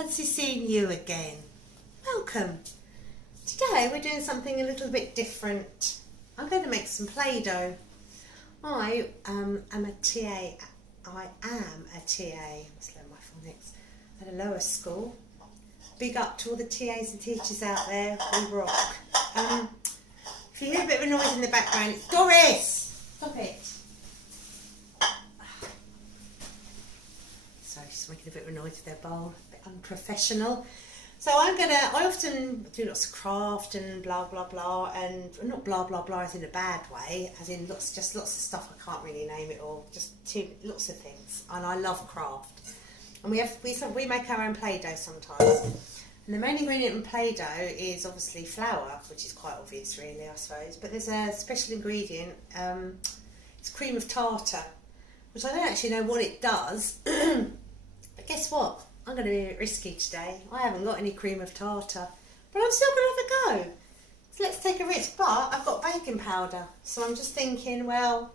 fancy seeing you again. Welcome. Today we're doing something a little bit different. I'm going to make some Play-Doh. I am a TA. I am a TA. Let's learn my phonics. At a lower school. Big up to all the TAs and teachers out there. We rock. If you hear a bit of a noise in the background, it's Doris. Stop it. Sorry, she's making a bit of a noise with their bowl. A bit unprofessional. So I often do lots of craft and blah blah blah, and not blah blah blah as in a bad way, as in lots of stuff I can't really name it all, lots of things. And I love craft. And we make our own Play-Doh sometimes. And the main ingredient in Play-Doh is obviously flour, which is quite obvious really, I suppose. But there's a special ingredient, it's cream of tartar, which I don't actually know what it does. But guess what? I'm going to be a bit risky today. I haven't got any cream of tartar, but I'm still going to have a go. So let's take a risk. But I've got baking powder, so I'm just thinking, well,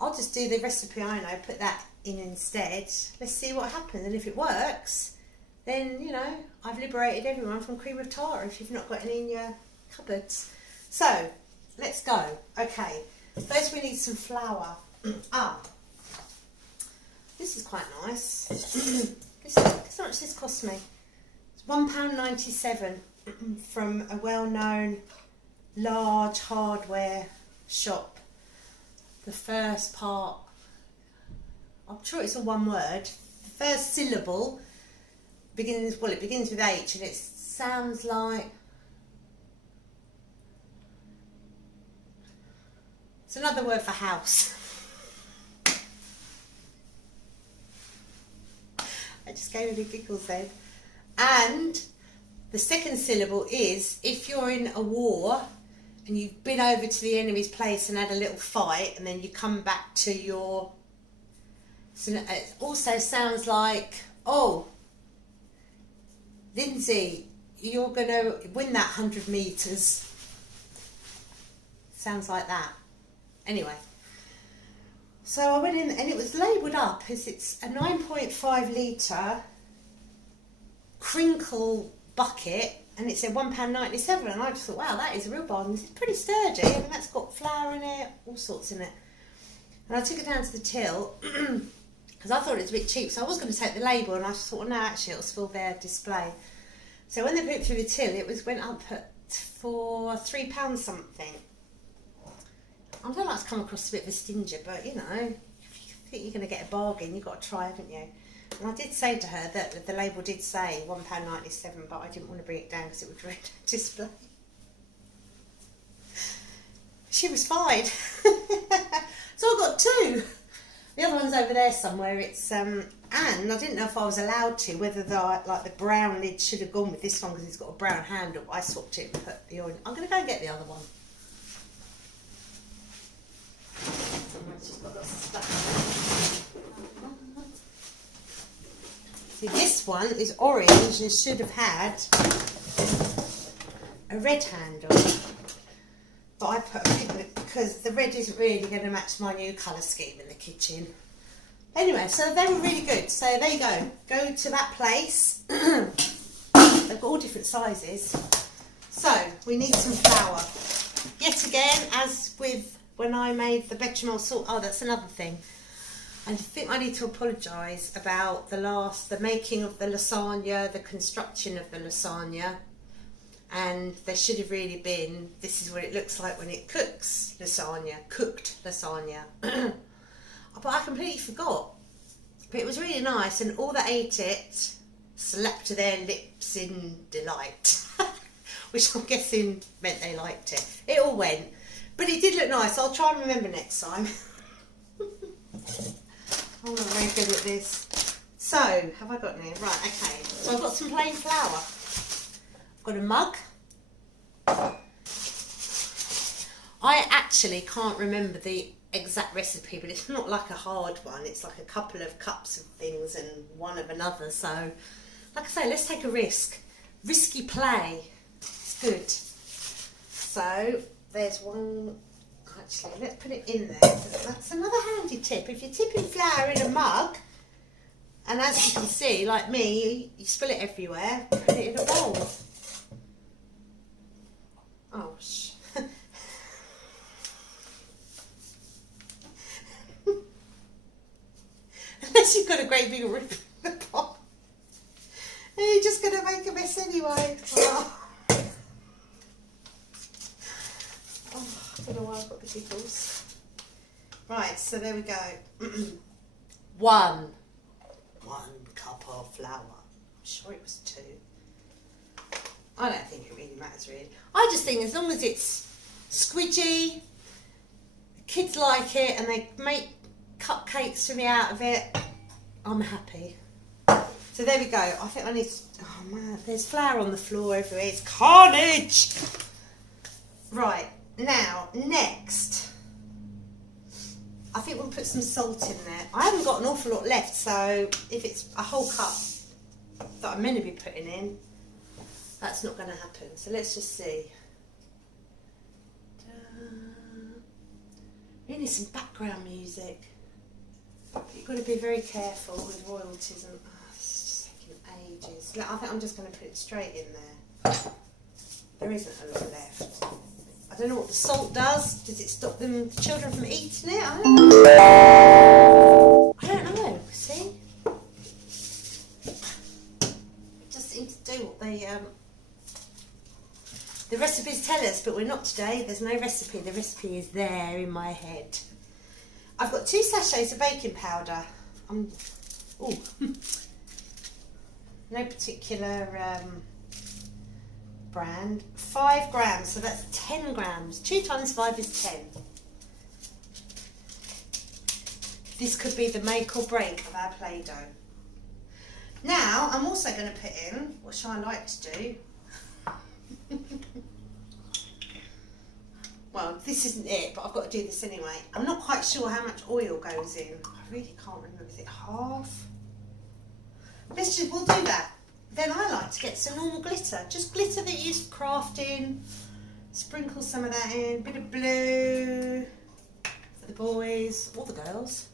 I'll just do the recipe I know, put that in instead. Let's see what happens, and if it works, then, you know, I've liberated everyone from cream of tartar if you've not got any in your cupboards. So, let's go. Okay, first we need some flour. This is quite nice. How much this cost me? It's £1.97 from a well-known large hardware shop. The first part, I'm sure it's all one word. The first syllable begins with H, and it sounds like it's another word for house. I just gave it a giggles then. And the second syllable is, if you're in a war and you've been over to the enemy's place and had a little fight, and then you come back to your... So it also sounds like, oh, Lindsay, you're going to win that 100 metres. Sounds like that. Anyway. So I went in, and it was labelled up as it's a 9.5 litre crinkle bucket, and it said £1.97, and I just thought, wow, that is a real bargain. This is pretty sturdy. I mean, that's got flour in it, all sorts in it. And I took it down to the till because I thought it was a bit cheap, so I was going to take the label, and I just thought, well, no, actually, it'll spill their display. So when they put it through the till, went up for £3 something. I don't like to come across a bit of a stinger, but you know, if you think you're going to get a bargain, you've got to try, haven't you? And I did say to her that the label did say £1.97, but I didn't want to bring it down because it would ruin the display. She was fine. So I got two. The other one's over there somewhere. It's and I didn't know if I was allowed to, whether the brown lid should have gone with this one because it's got a brown handle. I swapped it and put the oil in. I'm going to go and get the other one. See, this one is orange and should have had a red handle, but I put a pink because the red isn't really going to match my new colour scheme in the kitchen. Anyway, so they were really good. So there you go. Go to that place. They've got all different sizes. So we need some flour. Yet again, as with when I made the bechamel sauce, oh, that's another thing. I think I need to apologise about the making of the lasagna, the construction of the lasagna. And there should have really been, this is what it looks like when it cooks lasagna, cooked lasagna. But I completely forgot. But it was really nice, and all that ate it slapped their lips in delight. Which I'm guessing meant they liked it. It all went. But it did look nice. I'll try and remember next time. I'm not very good at this. So, have I got any? Right, okay. So I've got some plain flour. I've got a mug. I actually can't remember the exact recipe, but it's not like a hard one. It's like a couple of cups of things and one of another. So, like I say, let's take a risk. Risky play. It's good. So, there's one. Actually, let's put it in there. That's another handy tip. If you're tipping flour in a mug, And as you can see, like me, you spill it everywhere, put it in a bowl. Oh, unless you've got a great big rip in the pot. And you're just going to make a mess anyway. Oh. Oh, I don't know why I've got the giggles. Right, so there we go. One cup of flour. I'm sure it was 2. I don't think it really matters really. I just think as long as it's squidgy, kids like it and they make cupcakes for me out of it, I'm happy. So there we go. I think I need to, oh man, there's flour on the floor everywhere. It's carnage! Right, now, next, I think we'll put some salt in there. I haven't got an awful lot left, so if it's a whole cup that I'm meant to be putting in, that's not going to happen. So let's just see. We need some background music. You've got to be very careful with royalties. And this is just taking ages. I think I'm just going to put it straight in there. There isn't a lot left. I don't know what the salt does. Does it stop the children from eating it? I don't know. I don't know. See? It just seems to do what they the recipes tell us, but we're not today. There's no recipe. The recipe is there in my head. I've got 2 sachets of baking powder. No particular brand. 5 grams, so that's 10 grams. 2 times 5 is 10. This could be the make or break of our Play-Doh. Now, I'm also going to put in, what I like to do, well, this isn't it, but I've got to do this anyway. I'm not quite sure how much oil goes in. I really can't remember. Is it half? We'll do that. Then I like to get some normal glitter. Just glitter that you use for crafting. Sprinkle some of that in. Bit of blue for the boys or the girls.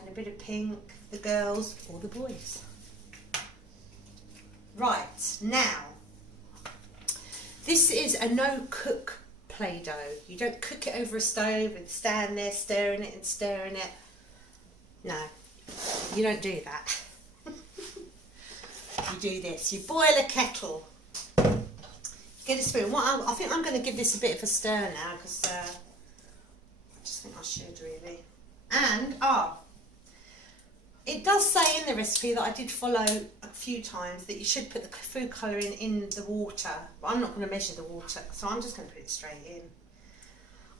And a bit of pink for the girls or the boys. Right, now. This is a no-cook Play-Doh. You don't cook it over a stove and stand there stirring it and stirring it. No, you don't do that. You do this. You boil a kettle. Get a spoon. I think I'm going to give this a bit of a stir now because I just think I should really. And, it does say in the recipe that I did follow a few times that you should put the food colouring in the water. But I'm not going to measure the water, so I'm just going to put it straight in.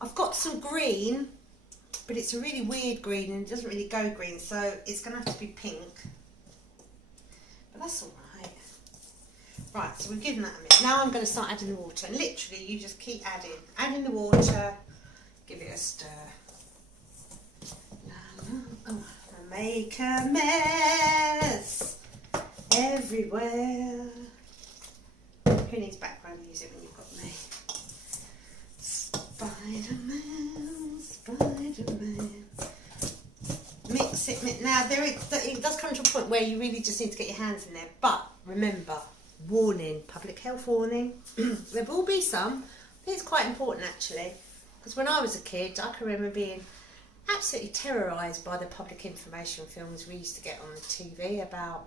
I've got some green, but it's a really weird green and it doesn't really go green, so it's going to have to be pink. But that's all right. Right, so we've given that a minute. Now I'm going to start adding the water, and literally you just keep adding the water, give it a stir. Oh. Make a mess everywhere. Who needs background music when you've got me? Spider-Man, Spider-Man. Mix it. Now, it does come to a point where you really just need to get your hands in there. But remember, warning, public health warning. There will be some. I think it's quite important actually. Because when I was a kid, I can remember being absolutely terrorised by the public information films we used to get on the TV about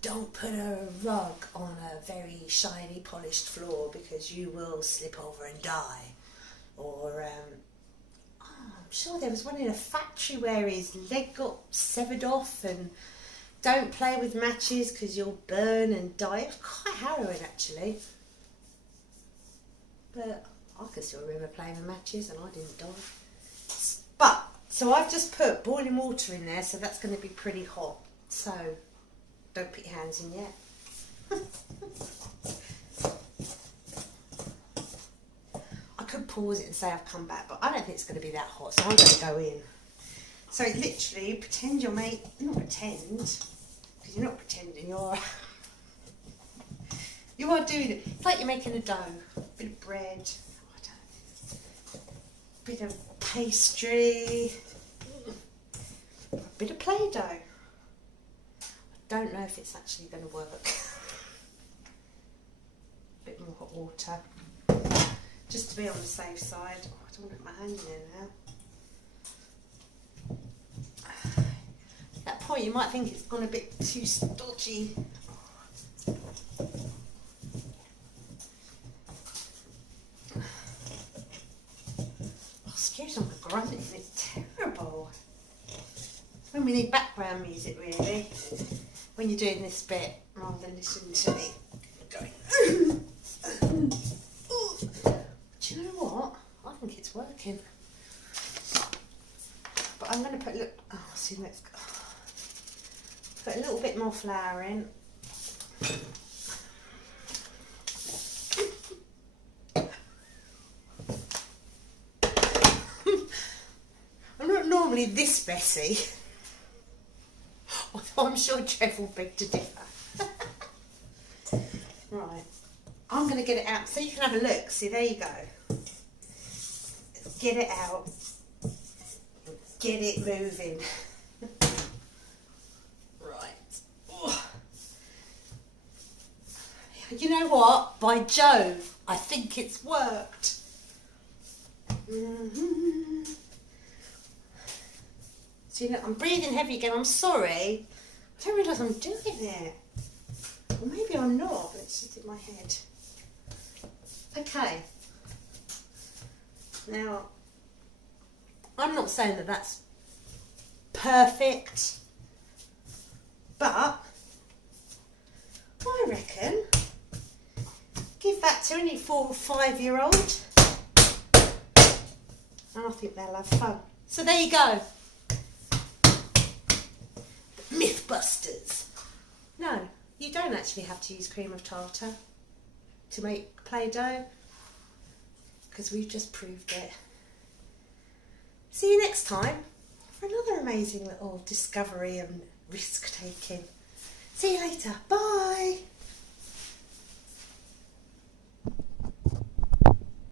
don't put a rug on a very shiny polished floor because you will slip over and die. Or I'm sure there was one in a factory where his leg got severed off, and don't play with matches because you'll burn and die. It was quite harrowing actually, but I can still remember playing with matches and I didn't die. But, so I've just put boiling water in there, so that's going to be pretty hot. So, don't put your hands in yet. I could pause it and say I've come back, but I don't think it's going to be that hot, so I'm going to go in. So, literally, pretend you're not pretend, because you're not pretending, you are doing it. It's like you're making a dough, a bit of bread, bit of pastry, a bit of Play-Doh. don't know if it's actually going to work. A bit more hot water, just to be on the safe side. Oh, I don't want to put my hand in there now. At that point you might think it's gone a bit too stodgy. Excuse me, my grunting, it's terrible. When we need background music really, when you're doing this bit, rather than listening to me going. Do you know what? I think it's working. But I'm going to put a little, put a little bit more flour in. I'm not normally this messy, although I'm sure Trev will beg to differ. Right, I'm going to get it out so you can have a look. See, there you go. Get it out. Get it moving. Right. Ugh. You know what? By Jove, I think it's worked. See, look, I'm breathing heavy again. I'm sorry. I don't realise I'm doing it. Or maybe I'm not. It's just in my head. Okay. Now, I'm not saying that that's perfect, but I reckon give that to any 4 or 5-year-old and I think they'll have fun. So there you go. Mythbusters. No, you don't actually have to use cream of tartar to make Play-Doh, because we've just proved it. See you next time for another amazing little discovery and risk taking. See you later. Bye.